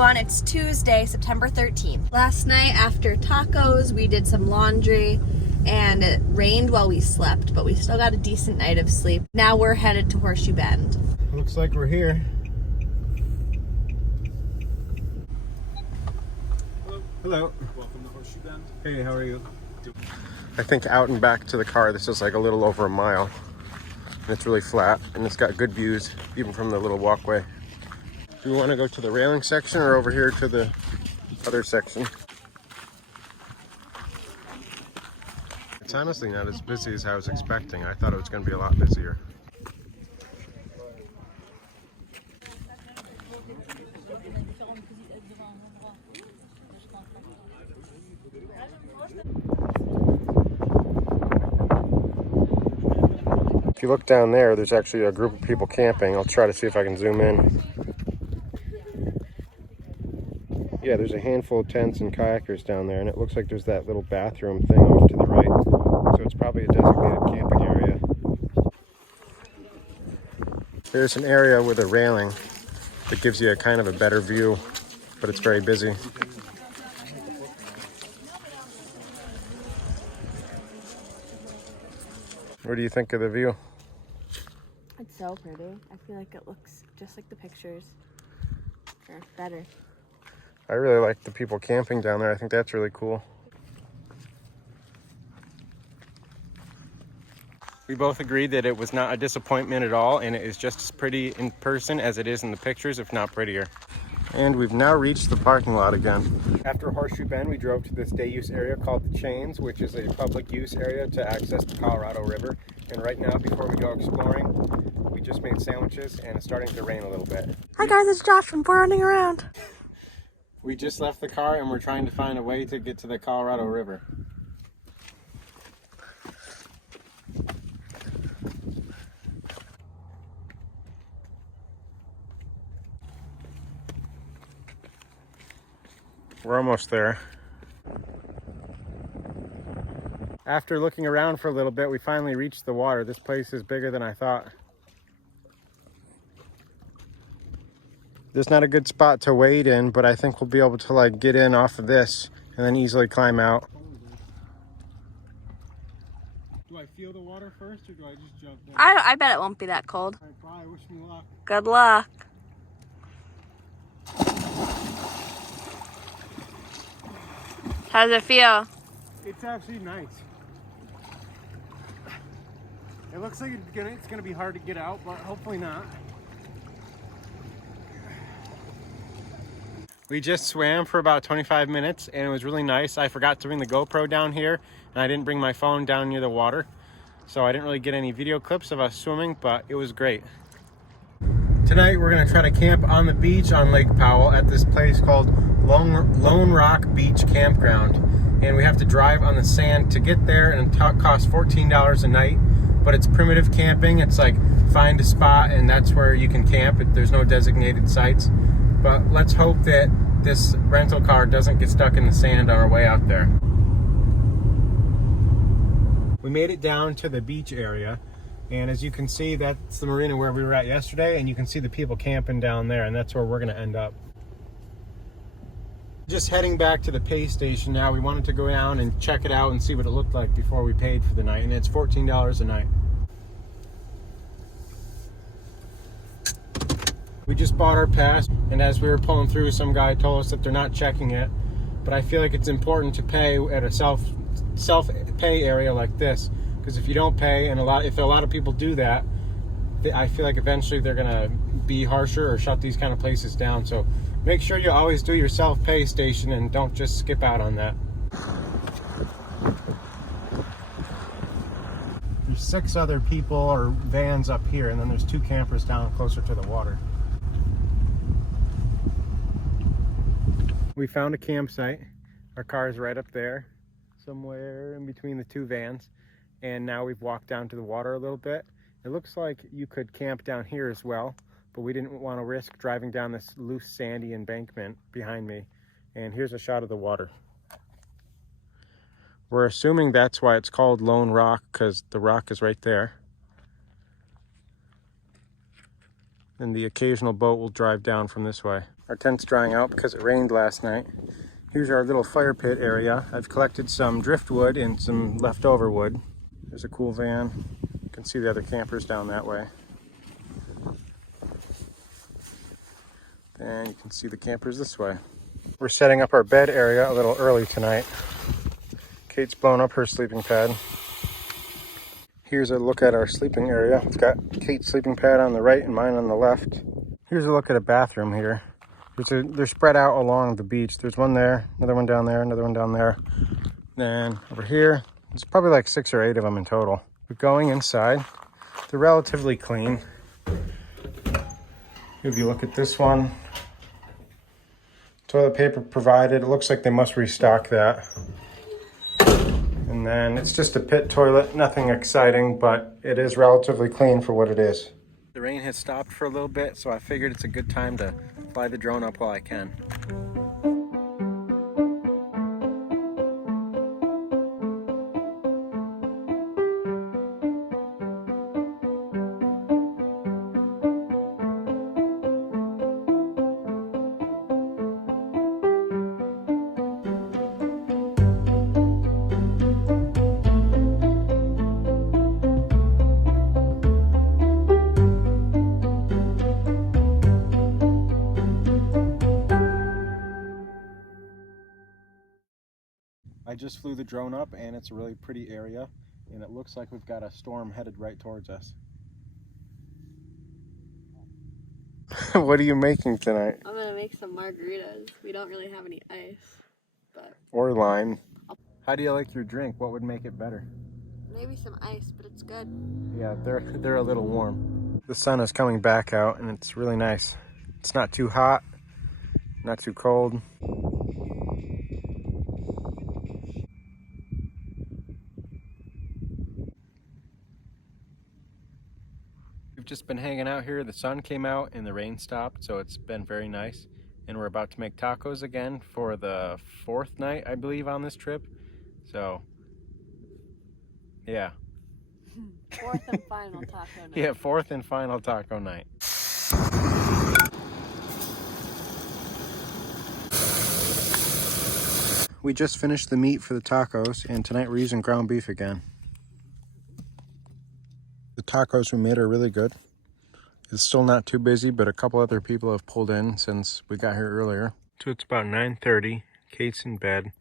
everyone, it's Tuesday, September 13th. Last night after tacos, we did some laundry and it rained while we slept, but we still got a decent night of sleep. Now we're headed to Horseshoe Bend. Looks like we're here. Hello. Hello. Welcome to Horseshoe Bend. Hey, how are you? I think out and back to the car, this is like a little over a mile. And it's really flat and it's got good views, even from the little walkway. Do we want to go to the railing section or over here to the other section? It's honestly not as busy as I was expecting. I thought it was going to be a lot busier. If you look down there, there's actually a group of people camping. I'll try to see if I can zoom in. Yeah, there's a handful of tents and kayakers down there, and it looks like there's that little bathroom thing off to the right. So it's probably a designated camping area. There's an area with a railing that gives you a kind of a better view, but it's very busy. What do you think of the view? It's so pretty. I feel like it looks just like the pictures, or better. I really like the people camping down there. I think that's really cool. We both agreed that it was not a disappointment at all, and it is just as pretty in person as it is in the pictures, if not prettier. And we've now reached the parking lot again. After Horseshoe Bend, we drove to this day use area called the Chains, which is a public use area to access the Colorado River. And right now, before we go exploring, we just made sandwiches and it's starting to rain a little bit. Hi guys, it's Josh from We're Running Around. We just left the car and we're trying to find a way to get to the Colorado River. We're almost there. After looking around for a little bit, we finally reached the water. This place is bigger than I thought. There's not a good spot to wade in, but I think we'll be able to like get in off of this and then easily climb out. Do I feel the water first or do I just jump in? I bet it won't be that cold. All right, bye. Wish me luck. Good luck. How does it feel? It's actually nice. It looks like it's gonna be hard to get out, but hopefully not. We just swam for about 25 minutes and it was really nice. I forgot to bring the GoPro down here and I didn't bring my phone down near the water. So I didn't really get any video clips of us swimming, but it was great. Tonight we're gonna try to camp on the beach on Lake Powell at this place called Lone Rock Beach Campground. And we have to drive on the sand to get there, and it costs $14 a night. But it's primitive camping. It's like find a spot and that's where you can camp. There's no designated sites. But let's hope that this rental car doesn't get stuck in the sand on our way out there. We made it down to the beach area, and as you can see, that's the marina where we were at yesterday, and you can see the people camping down there, and that's where we're gonna end up. Just heading back to the pay station now. We wanted to go down and check it out and see what it looked like before we paid for the night, and it's $14 a night. We just bought our pass, and as we were pulling through, some guy told us that they're not checking it, but I feel like it's important to pay at a self-pay area like this, because if you don't pay, and if a lot of people do that, I feel like eventually they're gonna be harsher or shut these kind of places down. So make sure you always do your self-pay station and don't just skip out on that. There's 6 other people or vans up here, and then there's 2 campers down closer to the water. We found a campsite. Our car is right up there, somewhere in between the 2 vans. And now we've walked down to the water a little bit. It looks like you could camp down here as well, but we didn't want to risk driving down this loose sandy embankment behind me. And here's a shot of the water. We're assuming that's why it's called Lone Rock, because the rock is right there. and the occasional boat will drive down from this way. Our tent's drying out because it rained last night. Here's our little fire pit area. I've collected some driftwood and some leftover wood. There's a cool van. You can see the other campers down that way. And you can see the campers this way. We're setting up our bed area a little early tonight. Kate's blown up her sleeping pad. Here's a look at our sleeping area. We've got Kate's sleeping pad on the right and mine on the left. Here's a look at a bathroom here. They're spread out along the beach. There's one there, another one down there, another one down there. Then over here, there's probably like 6 or 8 of them in total. But going inside, they're relatively clean. If you look at this one, toilet paper provided. It looks like they must restock that. And then it's just a pit toilet, nothing exciting, but it is relatively clean for what it is. The rain has stopped for a little bit, so I figured it's a good time to fly the drone up while I can. I just flew the drone up and it's a really pretty area, and it looks like we've got a storm headed right towards us. What are you making tonight? I'm gonna make some margaritas. We don't really have any ice, but Or lime. How do you like your drink? What would make it better? maybe some ice, but it's good. Yeah, they're a little warm. The sun is coming back out and it's really nice. It's not too hot, not too cold. We've just been hanging out here. The sun came out and the rain stopped, so it's been very nice. And we're about to make tacos again for the 4th night, I believe, on this trip. So, yeah. 4th and final taco night. Yeah, 4th and final taco night. We just finished the meat for the tacos, and tonight we're using ground beef again. The tacos we made are really good. It's still not too busy, but a couple other people have pulled in since we got here earlier. So it's about 9:30. Kate's in bed.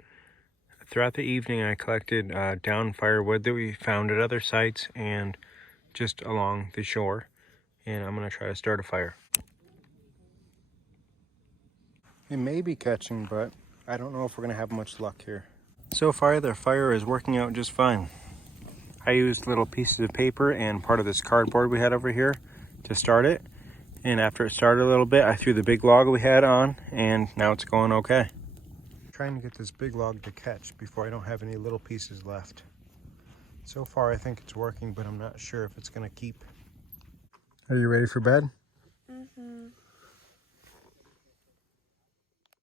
Throughout the evening, I collected down firewood that we found at other sites and just along the shore. And I'm going to try to start a fire. It may be catching, but I don't know if we're going to have much luck here. So far, the fire is working out just fine. I used little pieces of paper and part of this cardboard we had over here to start it. And after it started a little bit, I threw the big log we had on, and now it's going okay. Trying to get this big log to catch before I don't have any little pieces left. So far, I think it's working, but I'm not sure if it's going to keep. Are you ready for bed? Mm-hmm.